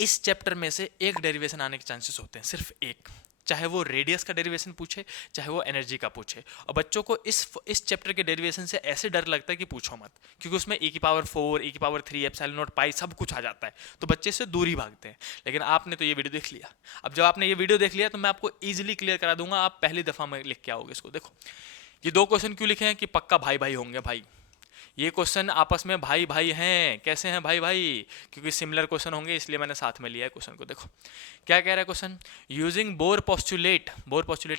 इस चैप्टर में से एक डेरिवेशन आने के चांसेस होते हैं, सिर्फ एक, चाहे वो रेडियस का डेरिवेशन पूछे चाहे वो एनर्जी का पूछे। और बच्चों को इस चैप्टर के डेरिवेशन से ऐसे डर लगता है कि पूछो मत, क्योंकि उसमें e⁴ e⁴ एप्सिलॉन नॉट पाई सब कुछ आ जाता है, तो बच्चे से दूर ही भागते हैं। लेकिन आपने तो ये वीडियो देख लिया। अब जब आपने ये वीडियो देख लिया तो मैं आपको ईजिली क्लियर करा दूंगा, आप पहली दफा में लिख के आओगे इसको। देखो ये दो क्वेश्चन क्यों लिखे हैं कि पक्का भाई भाई होंगे भाई, ये क्वेश्चन आपस में भाई भाई हैं। कैसे हैं भाई भाई? क्योंकि सिमिलर क्वेश्चन होंगे, इसलिए मैंने साथ में लिया है क्वेश्चन को। देखो क्या कह रहा है क्वेश्चन, यूजिंग बोर पॉस्टुलेट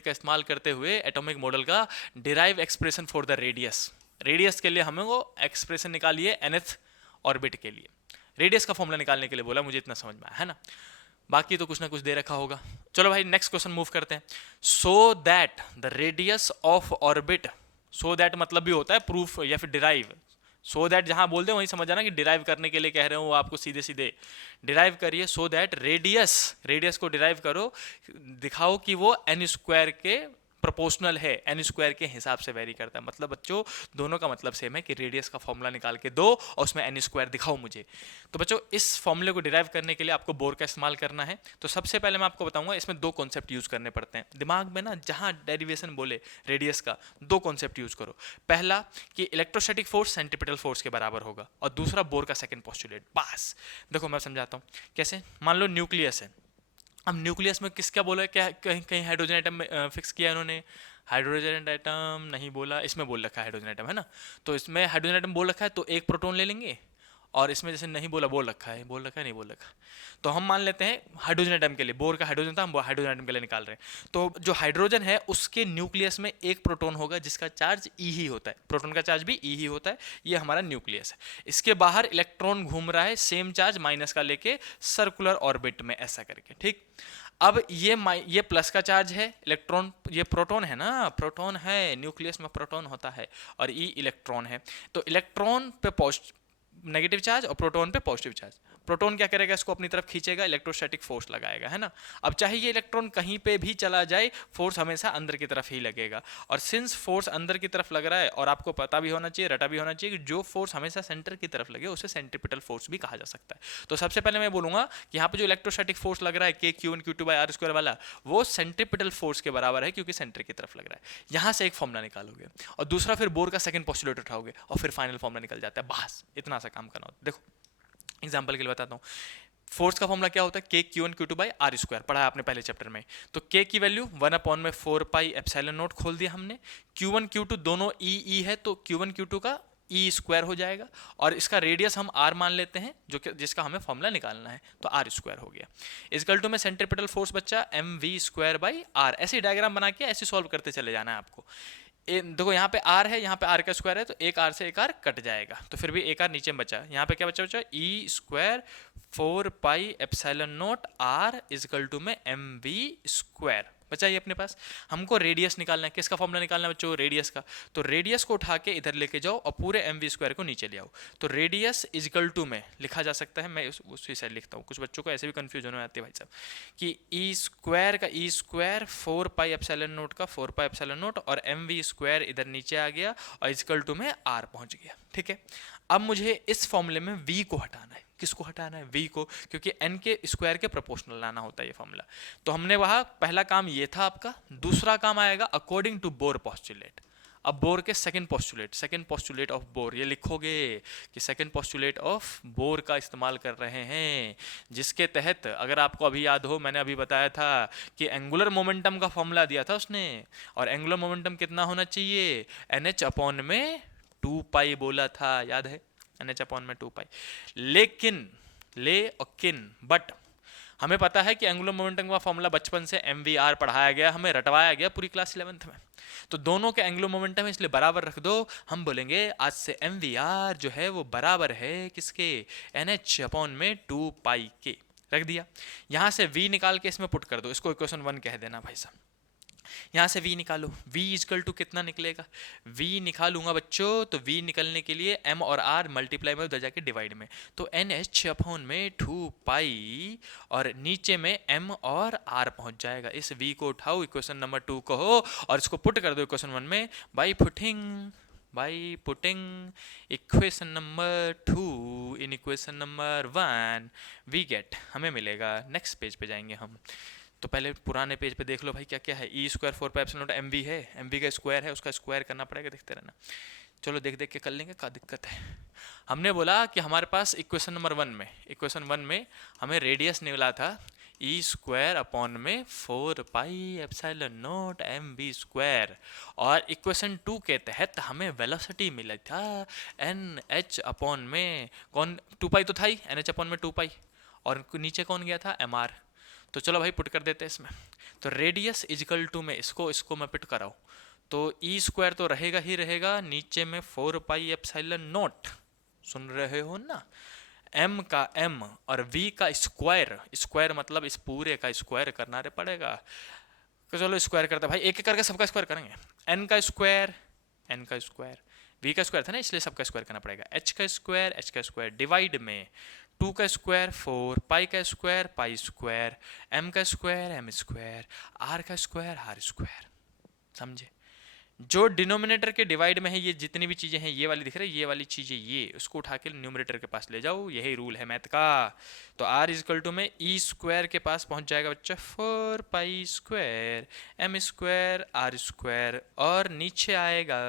का इस्तेमाल करते हुए एटॉमिक मॉडल का derive expression for the radius. Radius के लिए हमें वो एक्सप्रेशन निकालिए nth ऑर्बिट के लिए। रेडियस का फॉर्मूला निकालने के लिए बोला, मुझे इतना समझ में आया है ना। बाकी तो कुछ ना कुछ दे रखा होगा। चलो भाई नेक्स्ट क्वेश्चन मूव करते हैं। So that the radius of orbit, so that मतलब भी होता है प्रूफ या फिर डिराइव। सो दैट जहां बोल दे वहीं समझ जाना कि डिराइव करने के लिए कह रहे हो, वो आपको सीधे सीधे डिराइव करिए। सो दैट रेडियस को डिराइव करो, दिखाओ कि वो एन स्क्वायर के प्रोपोर्शनल है, एन स्क्वायर के हिसाब से वेरी करता है। मतलब बच्चों दोनों का मतलब सेम है कि रेडियस का फॉर्मूला निकाल के दो और उसमें एन स्क्वायर दिखाओ मुझे। तो बच्चों इस फॉर्मूले को डिराइव करने के लिए आपको बोर का इस्तेमाल करना है। तो सबसे पहले मैं आपको बताऊंगा इसमें दो कॉन्सेप्ट यूज करने पड़ते हैं। दिमाग में ना जहां डेरिवेशन बोले रेडियस का, दो कॉन्सेप्ट यूज करो। पहला कि इलेक्ट्रोस्टैटिक फोर्स सेंट्रीपिटल फोर्स के बराबर होगा, और दूसरा बोर का सेकंड पोस्टुलेट। बस देखो मैं समझाता हूँ कैसे। मान लो न्यूक्लियस है। अब न्यूक्लियस में किसका बोला है, क्या कहीं कहीं हाइड्रोजन एटम फिक्स किया है इन्होंने? हाइड्रोजन एटम नहीं बोला, इसमें बोल रखा है हाइड्रोजन एटम, है ना। तो इसमें हाइड्रोजन एटम बोल रखा है तो एक प्रोटॉन ले लेंगे, और इसमें जैसे नहीं बोला, बोल रखा है नहीं बोल रखा, तो हम मान लेते हैं हाइड्रोजन एटम के लिए, बोर का हाइड्रोजन था, हम हाइड्रोजन एटम के लिए निकाल रहे हैं। तो जो हाइड्रोजन है उसके न्यूक्लियस में एक प्रोटॉन होगा जिसका चार्ज ई ही होता है, प्रोटॉन का चार्ज भी ई ही होता है। ये हमारा न्यूक्लियस है। इसके बाहर इलेक्ट्रॉन घूम रहा है सेम चार्ज माइनस का लेके सर्कुलर ऑर्बिट में ऐसा करके, ठीक। अब ये प्लस का चार्ज है, इलेक्ट्रॉन, ये प्रोटॉन है ना, प्रोटॉन है, न्यूक्लियस में प्रोटॉन होता है, और ई इलेक्ट्रॉन है। तो इलेक्ट्रॉन पे नेगेटिव चार्ज और प्रोटॉन पे पॉजिटिव चार्ज। प्रोटॉन क्या करेगा, इसको अपनी तरफ खींचेगा, इलेक्ट्रोस्टैटिक फोर्स लगाएगा, है ना। अब चाहे ये इलेक्ट्रॉन कहीं पे भी चला जाए, फोर्स हमेशा अंदर की तरफ ही लगेगा। और सिंस फोर्स अंदर की तरफ लग रहा है, और आपको पता भी होना चाहिए, रटा भी होना चाहिए कि जो फोर्स हमेशा सेंटर की तरफ लगे उसे सेंट्रीपिटल फोर्स भी कहा जा सकता है। तो सबसे पहले मैं बोलूंगा कि यहाँ पे जो इलेक्ट्रोस्टैटिक फोर्स लग रहा है K₁Q2/r² वाला, वो सेंट्रीपिटल फोर्स के बराबर है, क्योंकि सेंटर की तरफ लग रहा है। यहाँ से एक फॉर्मूला निकालोगे, और दूसरा फिर बोर का सेकंड पोस्टुलेट उठाओगे, और फिर फाइनल फॉर्मूला निकल जाता है। बस इतना सा काम करना होता है। देखो एग्जाम्पल के लिए बताता हूँ। फोर्स का फॉर्मूला क्या होता है, K₁Q2/r², पढ़ा है आपने पहले चैप्टर में। तो K की वैल्यू 1/4πε0 खोल दिया हमने। Q1 Q2 दोनों ई है, तो Q1 Q2 का ई स्क्वायर हो जाएगा, और इसका रेडियस हम r मान लेते हैं, जो जिसका हमें फॉर्मूला निकालना है, तो r² हो गया। इक्वल टू में सेंट्रीपिटल फोर्स बच्चा mv²/r। ऐसे डायग्राम बना के ऐसे सॉल्व करते चले जाना है आपको। देखो यहाँ पे r है, यहाँ पे r का स्क्वायर है, तो एक r से एक r कट जाएगा, तो फिर भी एक r नीचे में बचा। यहाँ पे क्या बचा e² 4πε0 r इजकल टू में mv² बचा। ये अपने पास हमको रेडियस निकालना है। किसका फॉर्मूला निकालना है बच्चों? रेडियस का। तो रेडियस को उठा के इधर लेके जाओ और पूरे mv² को नीचे ले आओ। तो रेडियस इजकल टू में लिखा जा सकता है, मैं उसी साइड लिखता हूँ, कुछ बच्चों को ऐसे भी कंफ्यूजन हो जाती है भाई साहब, कि e² का e² 4πε0 का 4πε0 और mv² इधर नीचे आ गया, और इजकल टू में r पहुंच गया, ठीक है। अब मुझे इस फॉर्मूले में v को हटाना है। किसको हटाना है? v को, क्योंकि n के स्क्वायर के प्रोपोर्शनल लाना होता है ये फॉर्मूला। तो हमने वहां पहला काम ये था आपका। दूसरा काम आएगा अकॉर्डिंग टू बोर पोस्टुलेट। अब बोर के सेकंड पोस्टुलेट ऑफ बोर, ये लिखोगे कि सेकंड पोस्टुलेट ऑफ बोर का इस्तेमाल कर रहे हैं, जिसके तहत अगर आपको अभी याद हो, मैंने अभी बताया था कि एंगुलर मोमेंटम का फॉर्मूला दिया था उसने, और एंगुलर मोमेंटम कितना होना चाहिए? NH/2π बोला था, याद है? NH/2π। लेकिन बट हमें पता है कि एंगुलर मोमेंटम का फॉर्मूला बचपन से MVR पढ़ाया गया, हमें रटवाया गया पूरी क्लास 11th में। तो दोनों के एंगुलर मोमेंटम है, इसलिए बराबर रख दो। हम बोलेंगे आज से MVR जो है वो बराबर है किसके? NH/2π के। रख दिया। यहां से V निकाल के इसमें पुट कर दो, इसको इक्वेशन 1 कह देना भाई साहब। यहाँ से v निकालो, v इजकल टू कितना निकलेगा? v निकालूंगा बच्चों, तो v निकलने के लिए m और r मल्टीप्लाई में उधर जाके डिवाइड में, तो NH/2π और नीचे में m और r पहुंच जाएगा। इस v को उठाओ, इक्वेशन नंबर 2 को हो, और इसको पुट कर दो इक्वेशन 1 में by putting by putting equation number 2 in equation number 1 we get, हमें मिलेगा, नेक्स्ट पेज पे जाएंगे हम। तो पहले पुराने पेज पे देख लो भाई क्या क्या है। E square 4 pi epsilon naught m v है, एम वी का स्क्वायर है, उसका स्क्वायर करना पड़ेगा, देखते रहना। चलो देख देख के कर लेंगे, क्या दिक्कत है। हमने बोला कि हमारे पास इक्वेशन नंबर 1 में, इक्वेशन 1 में हमें रेडियस निकला था ई स्क्वायर अपॉन में 4 pi epsilon naught m v square, और इक्वेशन 2 के तहत हमें वेलोसिटी मिला था एन एच अपॉन में, कौन 2 पाई तो था ही, एन एच अपॉन में 2 पाई, और नीचे कौन गया था एम आर। तो चलो भाई पुट कर देते हैं इसमें। तो रेडियस इजिकल टू में इसको इसको मैं पुट कराऊँ तो ई स्क्वायर तो रहेगा ही रहेगा, नीचे में 4 पाई एप्सिलॉन नॉट, सुन रहे हो ना, एम का एम और वी का स्क्वायर, स्क्वायर मतलब इस पूरे का स्क्वायर करना पड़ेगा। तो चलो स्क्वायर करते हैं भाई, एक एक करके सबका स्क्वायर करेंगे। एन का स्क्वायर, एन का स्क्वायर, वी का स्क्वायर था ना इसलिए सबका स्क्वायर करना पड़ेगा, एच का स्क्वायर, एच का स्क्वायर, डिवाइड में 2 का स्क्वायर 4, पाई का स्क्वायर पाई स्क्वायर, एम का स्क्वायर एम स्क्वायर, आर का स्क्वायर आर स्क्वायर। समझे? जो डिनोमिनेटर के डिवाइड में है ये जितनी भी चीजें हैं, ये वाली दिख रही है, ये वाली चीजें, ये उसको उठा के न्यूमरेटर के पास ले जाओ, यही रूल है मैथ का। तो आर इजकल टू में ई स्क्वायर के पास पहुंच जाएगा बच्चा 4 pi square m square r square, और नीचे आएगा,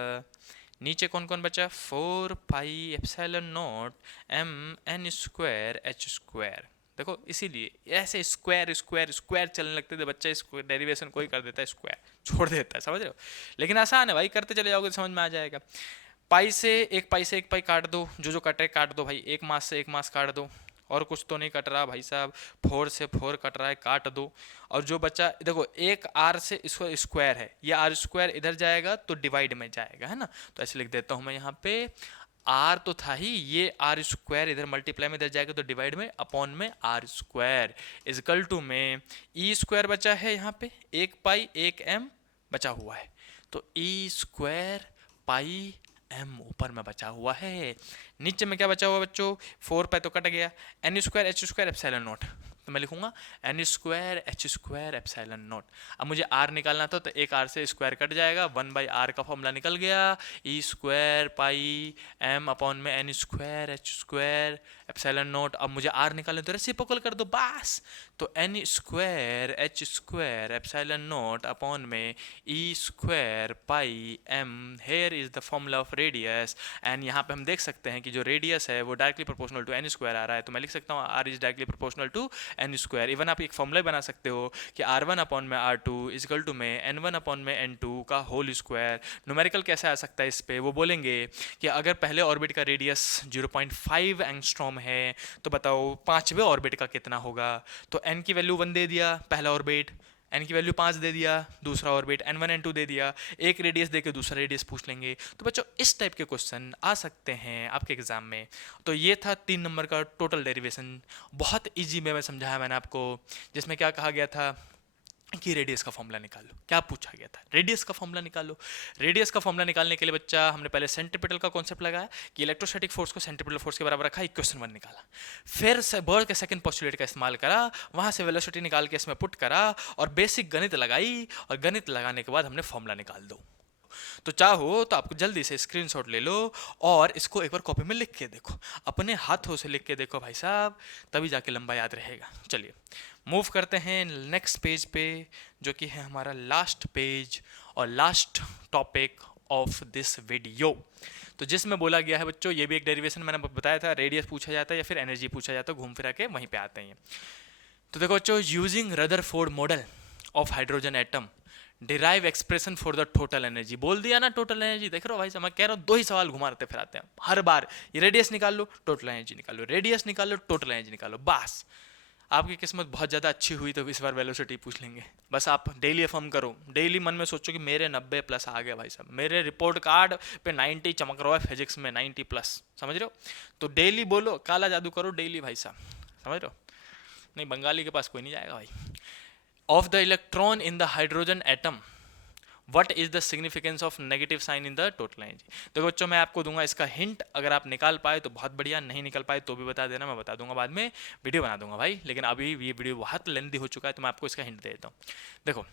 नीचे कौन कौन बचा, 4 pi epsilon naught m n square h square. देखो इसीलिए ऐसे स्क्वायर स्क्वायर स्क्वायर चलने लगते थे बच्चा, इसको डेरिवेशन कोई कर देता है स्क्वायर, छोड़ देता है, समझ रहे हो। लेकिन आसान है भाई, करते चले जाओगे तो समझ में आ जाएगा। पाई से एक पाई काट दो, जो जो कटे काट दो भाई, एक मास से एक मास काट दो, और कुछ तो नहीं कट रहा भाई साहब, 4 से 4 कट रहा है, काट दो। और जो बचा देखो, एक आर से इसको स्क्वायर है, ये आर स्क्वायर इधर जाएगा तो डिवाइड में जाएगा, है ना। तो ऐसे लिख देता हूँ मैं यहाँ पे, आर तो था ही, ये आर स्क्वायर इधर मल्टीप्लाई में इधर जाएगा तो डिवाइड में, अपॉन में आर स्क्वायर इजकल टू में ई स्क्वायर बचा है यहाँ पे, एक पाई एक एम बचा हुआ है, तो ई स्क्वायर पाई एम ऊपर में बचा हुआ है। नीचे में क्या बचा हुआ बच्चों, 4 पाई तो कट गया, n square h square epsilon naught, तो मैं लिखूंगा n square h square epsilon naught. अब मुझे आर निकालना था तो एक आर से स्क्वायर कट जाएगा, 1/r का फॉर्मूला निकल गया, e square pi m upon में n square h square epsilon naught. अब मुझे आर निकालना तो रेसिप्रोकल कर दो बस, तो n square h square epsilon naught upon में e square pi m, here is the formula of radius. And यहाँ पे हम देख सकते हैं कि जो रेडियस है वो directly proportional to n square आ रहा है, तो मैं लिख सकता हूँ r is directly proportional to n square. Even आप एक फॉर्मूला बना सकते हो कि आर वन अपॉन में आर टू इजकल टू में एन वन अपॉन में एन टू का होल स्क्वायर। न्यूमेरिकल कैसे आ सकता है इस पे, वो बोलेंगे कि अगर पहले ऑर्बिट का रेडियस 0.5 एंगस्ट्रॉम है तो बताओ पांचवें ऑर्बिट का कितना होगा। तो एन की वैल्यू 1 दे दिया पहला ऑर्बिट, एन की वैल्यू 5 दे दिया दूसरा orbit, n one n two दे दिया, एक रेडियस दे के दूसरा रेडियस पूछ लेंगे। तो बच्चों इस टाइप के क्वेश्चन आ सकते हैं आपके एग्जाम में। तो ये था 3 नंबर का टोटल डेरिवेशन, बहुत इजी वे में समझाया मैंने आपको, जिसमें क्या कहा गया था कि रेडियस का फॉर्मूला निकालो। क्या पूछा गया था, रेडियस का फॉर्मूला निकालो। रेडियस का फॉर्मूला निकालने के लिए बच्चा हमने पहले सेंट्रीपिटल का कॉन्सेप्ट लगाया कि इलेक्ट्रोस्टैटिक फोर्स को सेंट्रीपिटल फोर्स के बराबर रखा, इक्वेशन 1 निकाला। फिर बॉल के सेकंड पोस्टुलेट का इस्तेमाल करा, वहां से वेलोसिटी निकाल के इसमें पुट करा, और बेसिक गणित लगाई, और गणित लगाने के बाद हमने फॉर्मूला निकाल दो। तो चाहो तो आपको जल्दी से स्क्रीनशॉट ले लो और इसको एक बार कॉपी में लिख के देखो, अपने हाथों से लिख के देखो भाई साहब, तभी जाके लंबा याद रहेगा। चलिए मूव करते हैं नेक्स्ट पेज पे, जो कि है हमारा लास्ट पेज और last topic of this video. तो जिसमें बोला गया है बच्चों, ये भी एक डेरिवेशन मैंने बताया था, रेडियस पूछा जाता है या फिर एनर्जी पूछा जाता है, घूम फिरा के वहीं पे आते हैं। तो देखो बच्चों, using Rutherford model of hydrogen atom derive expression for the total energy. बोल दिया ना टोटल एनर्जी, देख रहे हो भाई साहब, मैं कह रहा हूँ 2 ही सवाल घुमाते फिराते हैं हर बार, ये रेडियस निकाल लो टोटल एनर्जी निकालो, रेडियस निकालो टोटल एनर्जी निकालो, बस। आपकी किस्मत बहुत ज़्यादा अच्छी हुई तो इस बार वेलोसिटी पूछ लेंगे। बस आप डेली अफर्म करो, डेली मन में सोचो कि मेरे 90+ आ गए भाई साहब, मेरे रिपोर्ट कार्ड पे 90 चमक रहा है, फिजिक्स में 90+, समझ रहे हो। तो डेली बोलो, काला जादू करो डेली भाई साहब, समझ रहे हो। नहीं, बंगाली के पास कोई नहीं जाएगा भाई। Of the electron in the hydrogen atom, what is the significance of negative sign in the total energy. देखो बच्चों, मैं आपको दूंगा इसका हिंट, अगर आप निकाल पाए तो बहुत बढ़िया, नहीं निकाल पाए तो भी बता देना, मैं बता दूंगा बाद में, वीडियो बना दूंगा भाई। लेकिन अभी ये वीडियो बहुत लेंदी हो चुका है तो मैं आपको इसका हिंट दे देता हूँ। देखो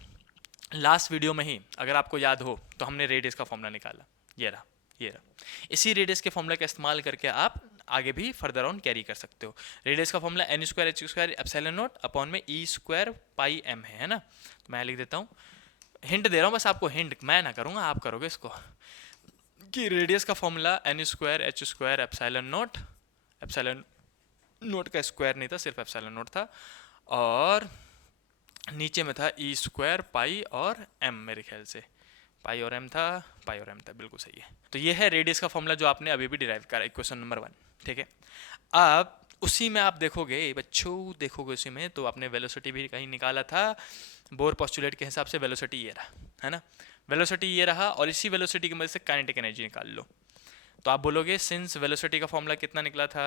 लास्ट वीडियो में ही अगर आपको याद हो तो हमने रेडियस का फॉर्मूला निकाला, ये रहा, ये रहा। इसी रेडियस के फॉर्मूला का इस्तेमाल करके आप आगे भी फर्दर ऑन कैरी कर सकते हो। रेडियस का formula n square h square epsilon naught upon में ई स्क्वायर पाई एम है ना। तो मैं लिख देता हूँ, हिंट दे रहा हूँ बस आपको, हिंट मैं ना करूँगा, आप करोगे इसको, कि रेडियस का formula n square h square epsilon naught का स्क्वायर नहीं था, सिर्फ एप्सिलॉन नोट था, और नीचे में था ई स्क्वायर पाई और एम, मेरे ख्याल से पाई और एम था, पाई और एम था, बिल्कुल सही है। तो ये है रेडियस का फॉर्मूला जो आपने अभी भी डिराइव करा इक्वेशन नंबर 1, ठीक है। अब उसी में आप देखोगे बच्चों, देखोगे उसी में तो आपने वेलोसिटी भी कहीं निकाला था, बोर पोस्टुलेट के हिसाब से वेलोसिटी ये रहा, है ना, वेलोसिटी ये रहा, और इसी वेलोसिटी की मदद से काइनेटिक एनर्जी निकाल लो। तो आप बोलोगे सिंस वेलोसिटी का फॉर्मूला कितना निकला था,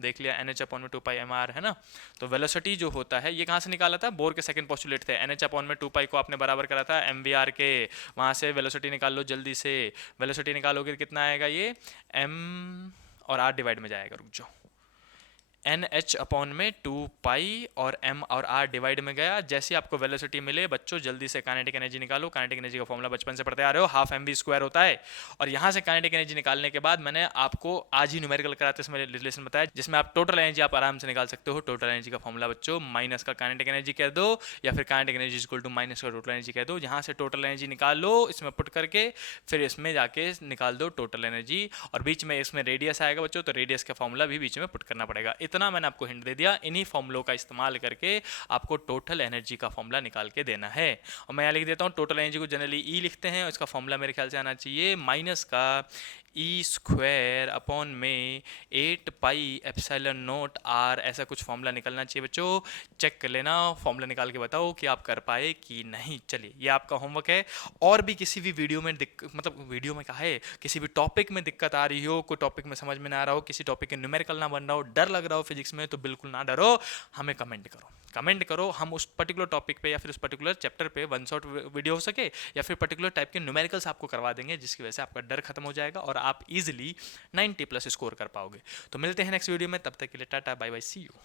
देख लिया, एन एच अपॉन में 2πmr, है ना। तो वेलोसिटी जो होता है ये कहाँ से निकाला था, बोर के सेकंड पोस्टुलेट थे, एन एच अपॉन में 2π को आपने बराबर करा था एम वी आर के, वहाँ से वेलोसिटी निकाल लो जल्दी से। वेलोसिटी निकालोगे कितना आएगा, ये एम और आर डिवाइड में जाएगा, रुक जाओ, एन एच अपॉन में 2π और m और r डिवाइड में गया। जैसे आपको वेलोसिटी मिले बच्चों जल्दी से काइनेटिक एनर्जी निकालो। काइनेटिक एनर्जी का फॉर्मूला बचपन से पढ़ते आ रहे हो, हाफ एम वी स्क्वायर होता है। और यहाँ से काइनेटिक एनर्जी निकालने के बाद मैंने आपको आज ही न्यूमेरिकल कराते समय रिलेशन बताया, जिसमें आप टोटल एनर्जी आप आराम से निकाल सकते हो। टोटल एनर्जी का फॉर्मूला बच्चों माइनस का काइनेटिक एनर्जी कह दो, या फिर kinetic energy equal to minus का टोटल एनर्जी कह दो। यहाँ से टोटल एनर्जी निकाल लो, इसमें पुट करके फिर इसमें जाके निकाल दो टोटल एनर्जी, और बीच में इसमें रेडियस आएगा बच्चों, तो रेडियस का फॉर्मूला भी बीच में पुट करना पड़ेगा। इतना मैंने आपको हिंट दे दिया। इन्हीं फॉर्मूलों का इस्तेमाल करके आपको टोटल एनर्जी का फॉर्मूला निकाल के देना है। और मैं यहाँ लिख देता हूँ, टोटल एनर्जी को जनरली ई लिखते हैं, और इसका फॉर्मूला मेरे ख्याल से आना चाहिए माइनस का ई स्क्वायर अपॉन में 8π एप्सिलॉन नोट आर, ऐसा कुछ फॉर्मूला निकलना चाहिए बच्चों। चेक कर लेना, फॉर्मूला निकाल के बताओ कि आप कर पाए कि नहीं। चलिए ये आपका होमवर्क है। और भी किसी भी वीडियो में मतलब वीडियो में कहा है, किसी भी टॉपिक में दिक्कत आ रही हो, कोई टॉपिक में समझ में ना आ रहा हो, किसी टॉपिक के न्यूमेरिकल ना बन रहा हो, डर लग रहा हो फिजिक्स में, तो बिल्कुल ना डरो, हमें कमेंट करो, कमेंट करो। हम उस पर्टिकुलर टॉपिक पे या फिर उस पर्टिकुलर चैप्टर पे वन शॉट वीडियो हो सके, या फिर पर्टिकुलर टाइप के न्यूमेरिकल्स आपको करवा देंगे, जिसकी वजह से आपका डर खत्म हो जाएगा और आप इजीली 90+ स्कोर कर पाओगे। तो मिलते हैं नेक्स्ट वीडियो में, तब तक के लिए tata bye bye, see you.